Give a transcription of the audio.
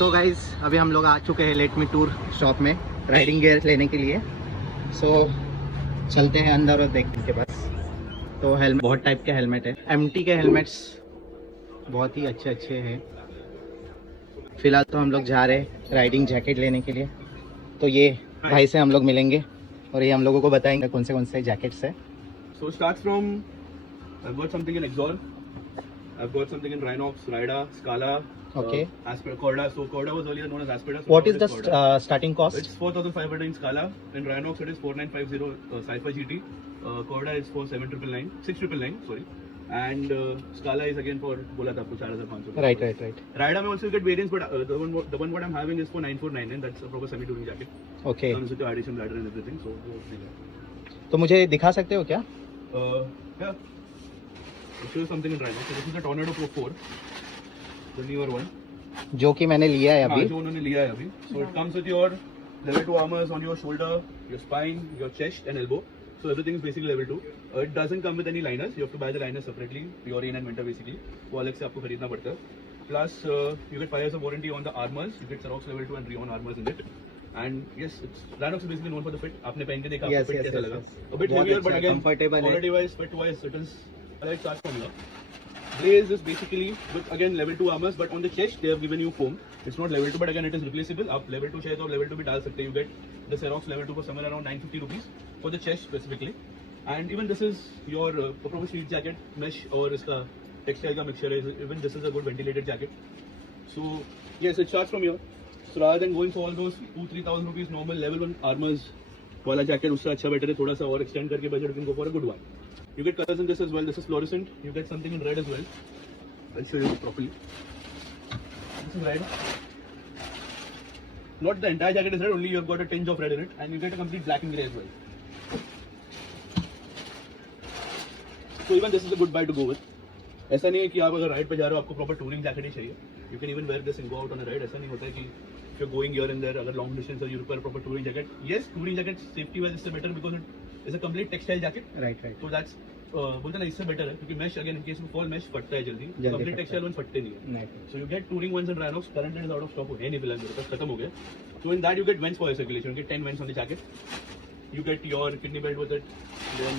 So guys अभी हम लोग आ चुके हैं लेट मी टूर शॉप में राइडिंग गियर लेने के लिए। सो चलते हैं अंदर और देखने के पास। तो हेलमेट बहुत टाइप के हेलमेट है, एमटी के हेलमेट्स बहुत ही अच्छे अच्छे हैं। फिलहाल तो हम लोग जा रहे हैं राइडिंग जैकेट लेने के लिए। तो ये भाई से हम लोग मिलेंगे और ये हम लोगों को बताएंगे कौन से जैकेट्स है। So starts from, I've got something in Exor, I've got something in Rhinox, Rida, Scala, Okay. Corda. So Corda was earlier known as Aspida. So What now is it the Corda. starting cost? It's 4,500 in Scala. In Rhinox it is 4,950 Cypher GT. Corda is for 6,999, sorry. And Scala is again for bola tha aapko 4,500. Right. Rida may also get variants, but the one what I'm having is for 9,499. That's a proper semi-touring jacket. Okay. Comes with the addition ladder and everything. So we'll see that. तो मुझे दिखा सकते हो क्या? Yeah. I'll show you something in Rhino. So this is the Tornado Pro 4, the newer one. जो कि मैंने लिया है अभी। जो उन्होंने लिया है अभी. So it comes with your level 2 armors on your shoulder, your spine, your chest and elbow. So everything is basically level 2. It doesn't come with any liners. You have to buy the liners separately. Your rain and winter basically. वो अलग से आपको खरीदना पड़ता है. Plus you get 5 years of warranty on the armors. You get Cerox level 2 and Rion armors in it. And yes, Rhinox is basically known for the fit. आपने पहन के देखा आपको fit कैसा लगा? A bit heavier, but again quality wise, fit wise, it is a right start formula. Blaze is basically with again level 2 armors, but on the chest they have given you foam. It's not level 2, but again it is replaceable. आप level 2 चाहिए तो level 2 भी डाल सकते हैं. You get the Cerox level 2 for somewhere around 950 rupees for the chest specifically. And even this is your proper sheet jacket mesh और इसका textile का mixture है. Even this is a good ventilated jacket. So yes, it starts from here. So rather than going for all those 2,000-3,000 rupees normal level 1 armors वाला jacket, उससे अच्छा better है थोड़ा सा और extend करके budget you can go for a good one. You get colors in this as well. This is fluorescent. You get something in red as well. I'll show you properly. This is red. Not the entire jacket is red. Only you have got a tinge of red in it, and you get a complete black and grey as well. So even this is a good buy to go with. ऐसा नहीं है कि आप अगर ride पे जा रहे हो आपको प्रॉपर टूरिंग जैकेट ही चाहिए. You can even wear this and go out on a ride. ऐसा नहीं होता है कि if you're going here and there, अगर long distance you require a proper touring jacket. Yes, touring jacket safety wise is better because it is a complete textile jacket. Right. So that's बोलते ना इससे better है क्योंकि mesh again in case of fall mesh फटता है जल्दी. Complete textile ones फटते नहीं है. So you get touring ones in Rhinox. Currently is out of stock. है नहीं फिलहाल मेरे पास खत्म हो गया. So in that you get vents for air circulation. You get 10 vents on the jacket. You get your kidney belt with it. Then